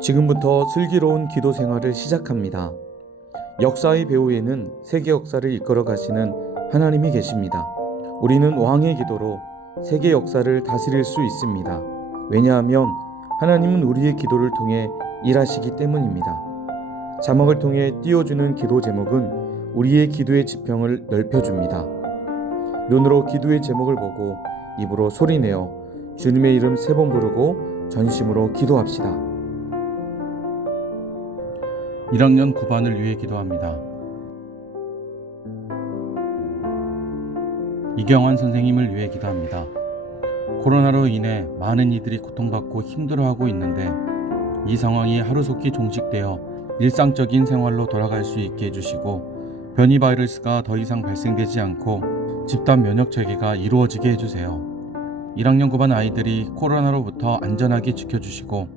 지금부터 슬기로운 기도 생활을 시작합니다. 역사의 배후에는 세계 역사를 이끌어 가시는 하나님이 계십니다. 우리는 왕의 기도로 세계 역사를 다스릴 수 있습니다. 왜냐하면 하나님은 우리의 기도를 통해 일하시기 때문입니다. 자막을 통해 띄워주는 기도 제목은 우리의 기도의 지평을 넓혀줍니다. 눈으로 기도의 제목을 보고 입으로 소리내어 주님의 이름 3번 부르고 전심으로 기도합시다. 1학년 9반을 위해 기도합니다. 이경환 선생님을 위해 기도합니다. 코로나로 인해 많은 이들이 고통받고 힘들어하고 있는데 이 상황이 하루속히 종식되어 일상적인 생활로 돌아갈 수 있게 해주시고 변이 바이러스가 더 이상 발생되지 않고 집단 면역 체계가 이루어지게 해주세요. 1학년 9반 아이들이 코로나로부터 안전하게 지켜주시고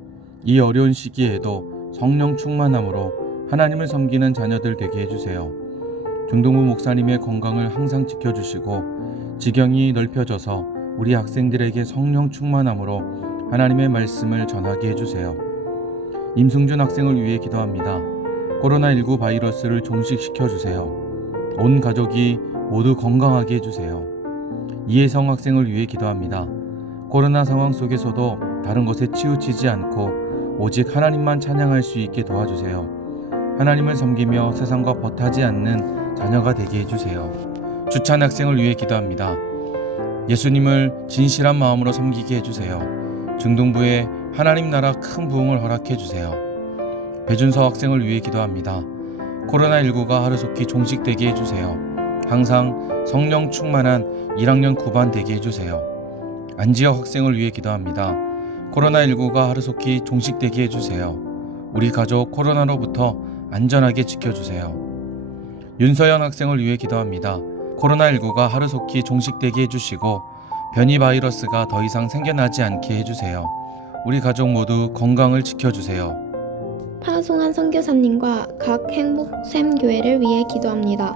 이 어려운 시기에도 성령 충만함으로 하나님을 섬기는 자녀들 되게 해주세요. 중동부 목사님의 건강을 항상 지켜주시고 지경이 넓혀져서 우리 학생들에게 성령 충만함으로 하나님의 말씀을 전하게 해주세요. 임승준 학생을 위해 기도합니다. 코로나19 바이러스를 종식시켜주세요. 온 가족이 모두 건강하게 해주세요. 이혜성 학생을 위해 기도합니다. 코로나 상황 속에서도 다른 것에 치우치지 않고 오직 하나님만 찬양할 수 있게 도와주세요. 하나님을 섬기며 세상과 벗하지 않는 자녀가 되게 해주세요. 주찬 학생을 위해 기도합니다. 예수님을 진실한 마음으로 섬기게 해주세요. 중동부에 하나님 나라 큰 부흥을 허락해 주세요. 배준서 학생을 위해 기도합니다. 코로나19가 하루속히 종식되게 해주세요. 항상 성령 충만한 1학년 9반 되게 해주세요. 안지혁 학생을 위해 기도합니다. 코로나19가 하루속히 종식되게 해주세요. 우리 가족 코로나로부터 안전하게 지켜주세요. 윤서연 학생을 위해 기도합니다. 코로나19가 하루속히 종식되게 해주시고 변이 바이러스가 더 이상 생겨나지 않게 해주세요. 우리 가족 모두 건강을 지켜주세요. 파송한 선교사님과 각 행복샘 교회를 위해 기도합니다.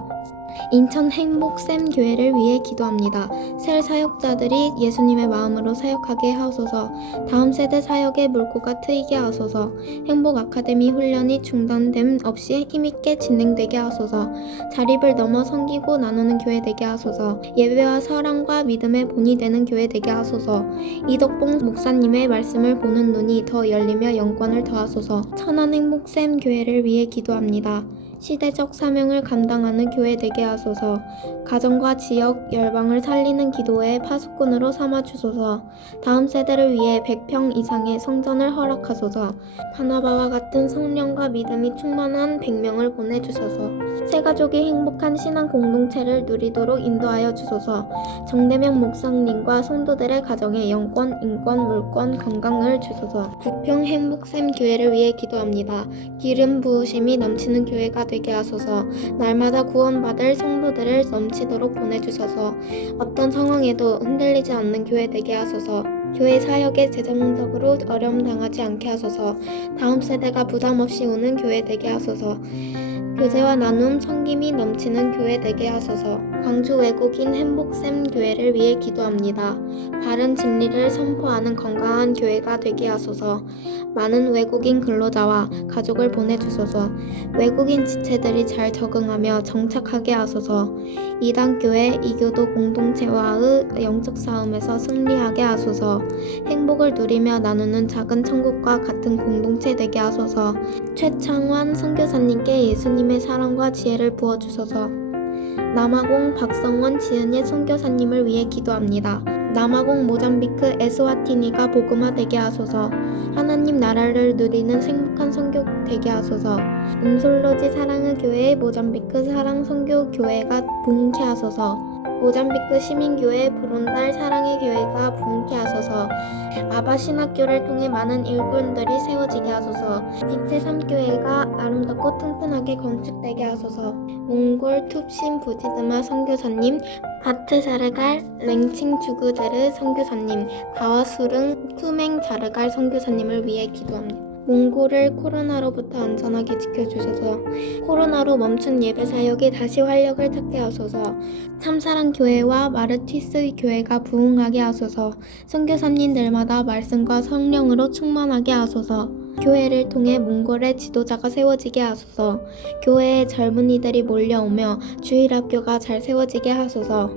인천 행복샘 교회를 위해 기도합니다. 새 사역자들이 예수님의 마음으로 사역하게 하소서. 다음 세대 사역의 물꼬가 트이게 하소서. 행복 아카데미 훈련이 중단됨 없이 힘있게 진행되게 하소서. 자립을 넘어 섬기고 나누는 교회 되게 하소서. 예배와 사랑과 믿음의 본이 되는 교회 되게 하소서. 이덕봉 목사님의 말씀을 보는 눈이 더 열리며 영권을 더하소서. 천안 행복샘 교회를 위해 기도합니다. 시대적 사명을 감당하는 교회 되게 하소서. 가정과 지역, 열방을 살리는 기도의 파수꾼으로 삼아주소서. 다음 세대를 위해 100평 이상의 성전을 허락하소서. 바나바와 같은 성령과 믿음이 충만한 100명을 보내주소서. 새 가족이 행복한 신앙 공동체를 누리도록 인도하여 주소서. 정대명 목사님과 성도들의 가정에 영권, 인권, 물권, 건강을 주소서. 부평 행복샘 교회를 위해 기도합니다. 기름 부으심이 넘치는 교회가 되게 하소서. 날마다 구원받을 성도들을 넘치도록 보내주소서. 어떤 상황에도 흔들리지 않는 교회 되게 하소서. 교회 사역에 재정적으로 어려움 당하지 않게 하소서. 다음 세대가 부담 없이 오는 교회 되게 하소서. 교제와 나눔, 섬김이 넘치는 교회 되게 하소서. 광주 외국인 행복샘 교회를 위해 기도합니다. 바른 진리를 선포하는 건강한 교회가 되게 하소서. 많은 외국인 근로자와 가족을 보내주소서. 외국인 지체들이 잘 적응하며 정착하게 하소서. 이단교회, 이교도 공동체와의 영적 싸움에서 승리하게 하소서. 행복을 누리며 나누는 작은 천국과 같은 공동체 되게 하소서. 최창환 선교사님께 예수님의 사랑과 지혜를 부어주소서. 남아공 박성원 지은예 선교사님을 위해 기도합니다. 남아공 모잠비크 에스와티니가 복음화되게 하소서. 하나님 나라를 누리는 행복한 선교 되게 하소서. 음솔로지 사랑의 교회 모잠비크 사랑 선교 교회가 부흥케 하소서. 모잠비크 시민교회 브론달 사랑의 교회가 부흥케 하소서. 아바 신학교를 통해 많은 일꾼들이 세워지게 하소서. 빛의 삼교회가 아름답고 튼튼하게 건축되게 하소서. 몽골 툽신 부지드마 선교사님, 바트자르갈 랭칭 주구데르 선교사님, 가와수릉 투맹 자르갈 선교사님을 위해 기도합니다. 몽골을 코로나로부터 안전하게 지켜주셔서 코로나로 멈춘 예배 사역이 다시 활력을 찾게 하소서. 참사랑 교회와 마르티스 교회가 부흥하게 하소서. 선교사님들마다 말씀과 성령으로 충만하게 하소서. 교회를 통해 몽골의 지도자가 세워지게 하소서. 교회에 젊은이들이 몰려오며 주일학교가 잘 세워지게 하소서.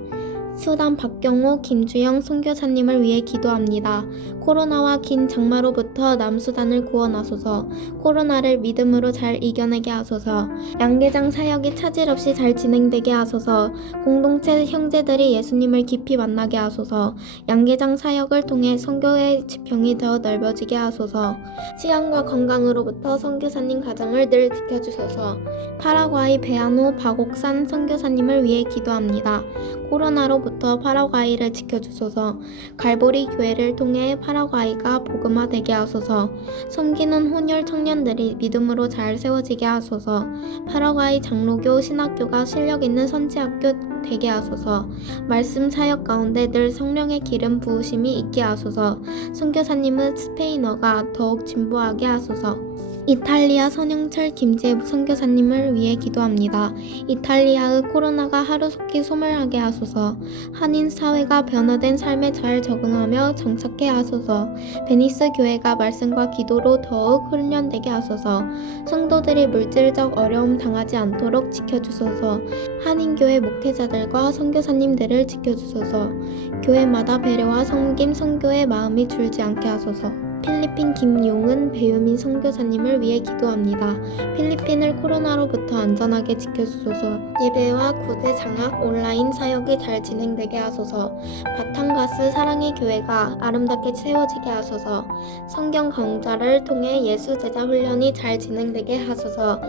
수단 박경호, 김주영 선교사님을 위해 기도합니다. 코로나와 긴 장마로부터 남수단을 구원하소서. 코로나를 믿음으로 잘 이겨내게 하소서. 양계장 사역이 차질 없이 잘 진행되게 하소서. 공동체 형제들이 예수님을 깊이 만나게 하소서. 양계장 사역을 통해 선교의 지평이 더 넓어지게 하소서. 치안과 건강으로부터 선교사님 가정을 늘 지켜주소서. 파라과이 베아노 박옥산 선교사님을 위해 기도합니다. 코로나로부터 파라과이를 지켜주소서. 갈보리 교회를 통해 파라과이가 복음화되게 하소서. 섬기는 혼혈 청년들이 믿음으로 잘 세워지게 하소서. 파라과이 장로교 신학교가 실력 있는 선지학교 되게 하소서. 말씀 사역 가운데 늘 성령의 기름 부으심이 있게 하소서. 선교사님은 스페인어가 더욱 진보하게 하소서. 이탈리아 선영철 김재 선교사님을 위해 기도합니다. 이탈리아의 코로나가 하루속히 소멸하게 하소서. 한인 사회가 변화된 삶에 잘 적응하며 정착해 하소서. 베니스 교회가 말씀과 기도로 더욱 훈련되게 하소서. 성도들이 물질적 어려움 당하지 않도록 지켜주소서. 한인교회 목회자들과 선교사님들을 지켜주소서. 교회마다 배려와 섬김 선교의 마음이 줄지 않게 하소서. 필리핀 김용은 배유민 선교사님을 위해 기도합니다. 필리핀을 코로나로부터 안전하게 지켜주소서. 예배와 구제 장학 온라인 사역이 잘 진행되게 하소서. 바탕가스 사랑의 교회가 아름답게 세워지게 하소서. 성경 강좌를 통해 예수 제자 훈련이 잘 진행되게 하소서.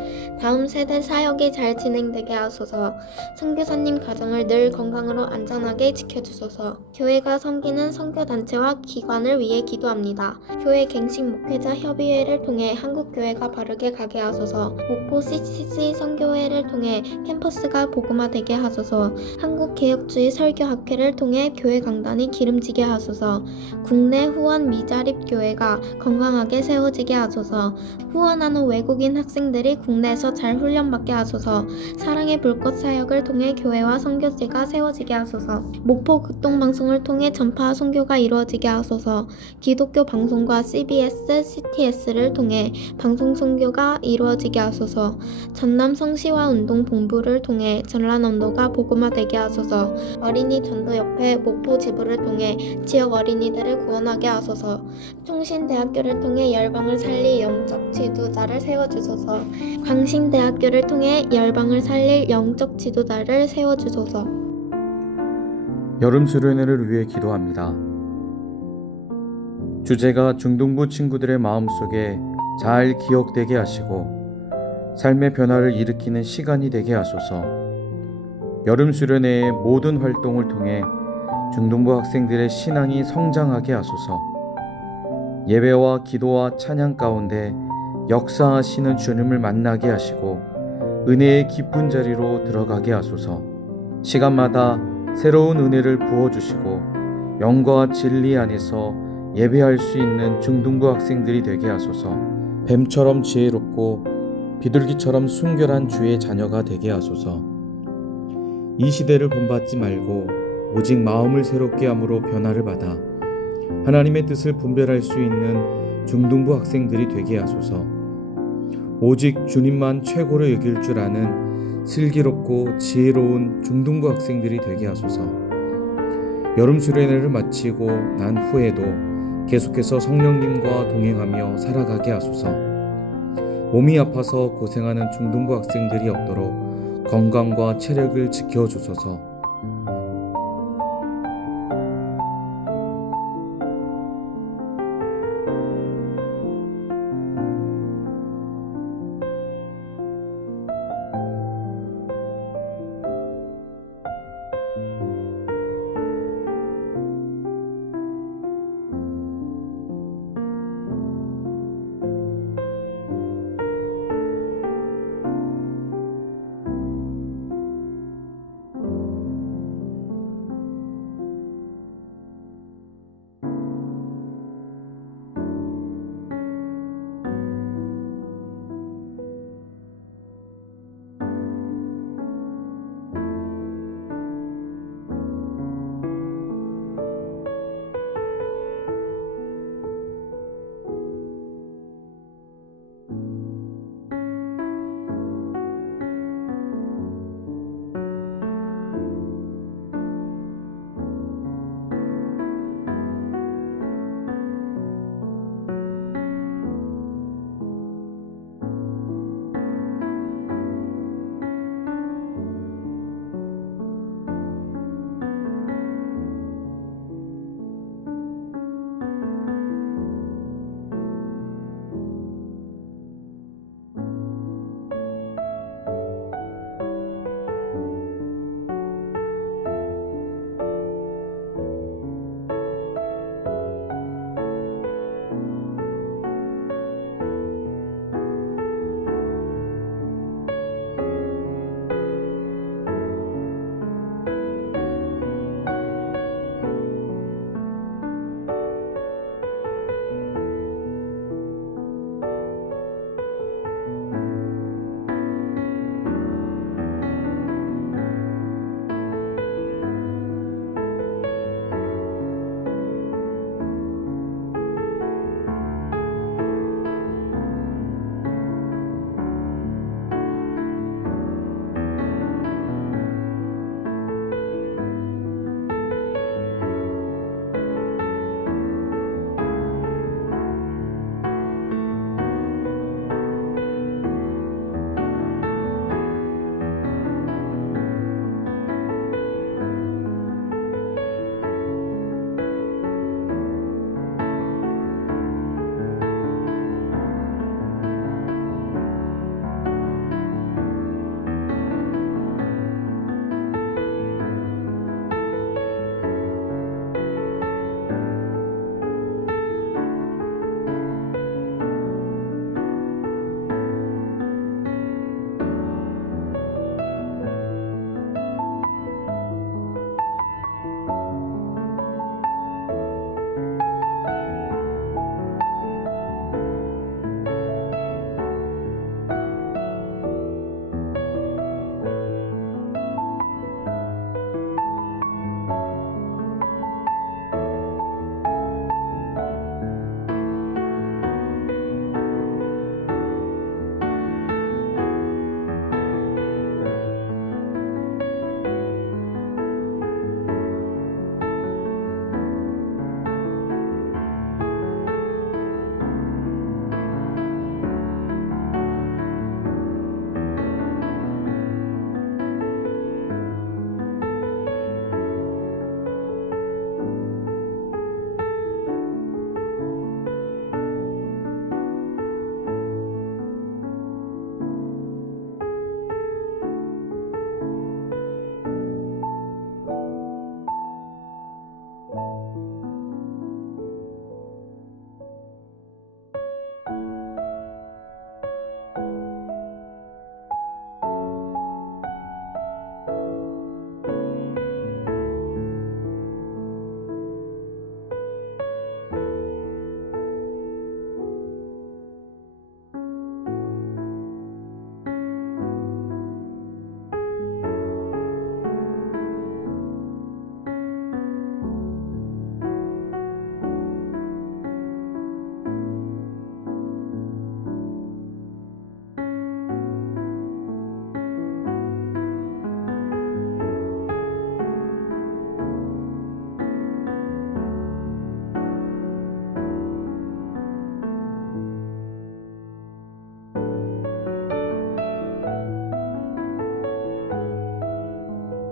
다음 세대 사역이 잘 진행되게 하소서. 선교사님 가정을 늘 건강으로 안전하게 지켜주소서. 교회가 섬기는 선교단체와 기관을 위해 기도합니다. 교회 갱신 목회자 협의회를 통해 한국교회가 바르게 가게 하소서. 목포 CCC 선교회를 통해 캠퍼스가 복음화되게 하소서. 한국개혁주의 설교학회를 통해 교회 강단이 기름지게 하소서. 국내 후원 미자립 교회가 건강하게 세워지게 하소서. 후원하는 외국인 학생들이 국내에서 잘 훈련받게 하소서. 사랑의 불꽃 사역을 통해 교회와 선교지가 세워지게 하소서. 목포 극동방송을 통해 전파 선교가 이루어지게 하소서. 기독교 방송과 CBS, CTS를 통해 방송 선교가 이루어지게 하소서. 전남 성시화 운동 본부를 통해 전란 언도가 복음화되게 하소서. 어린이 전도협회 목포 지부를 통해 지역 어린이들을 구원하게 하소서. 총신대학교를 통해 열방을 살릴 영적 지도자를 세워주소서. 광신대학교를 통해 열방을 살릴 영적 지도자를 세워주소서. 여름 수련회를 위해 기도합니다. 주제가 중등부 친구들의 마음속에 잘 기억되게 하시고 삶의 변화를 일으키는 시간이 되게 하소서. 여름 수련회의 모든 활동을 통해 중등부 학생들의 신앙이 성장하게 하소서. 예배와 기도와 찬양 가운데 역사하시는 주님을 만나게 하시고 은혜의 깊은 자리로 들어가게 하소서. 시간마다 새로운 은혜를 부어주시고 영과 진리 안에서 예배할 수 있는 중등부 학생들이 되게 하소서. 뱀처럼 지혜롭고 비둘기처럼 순결한 주의 자녀가 되게 하소서. 이 시대를 본받지 말고 오직 마음을 새롭게 함으로 변화를 받아 하나님의 뜻을 분별할 수 있는 중등부 학생들이 되게 하소서. 오직 주님만 최고로 여길 줄 아는 슬기롭고 지혜로운 중등부 학생들이 되게 하소서. 여름 수련회를 마치고 난 후에도 계속해서 성령님과 동행하며 살아가게 하소서. 몸이 아파서 고생하는 중등부 학생들이 없도록 건강과 체력을 지켜주소서.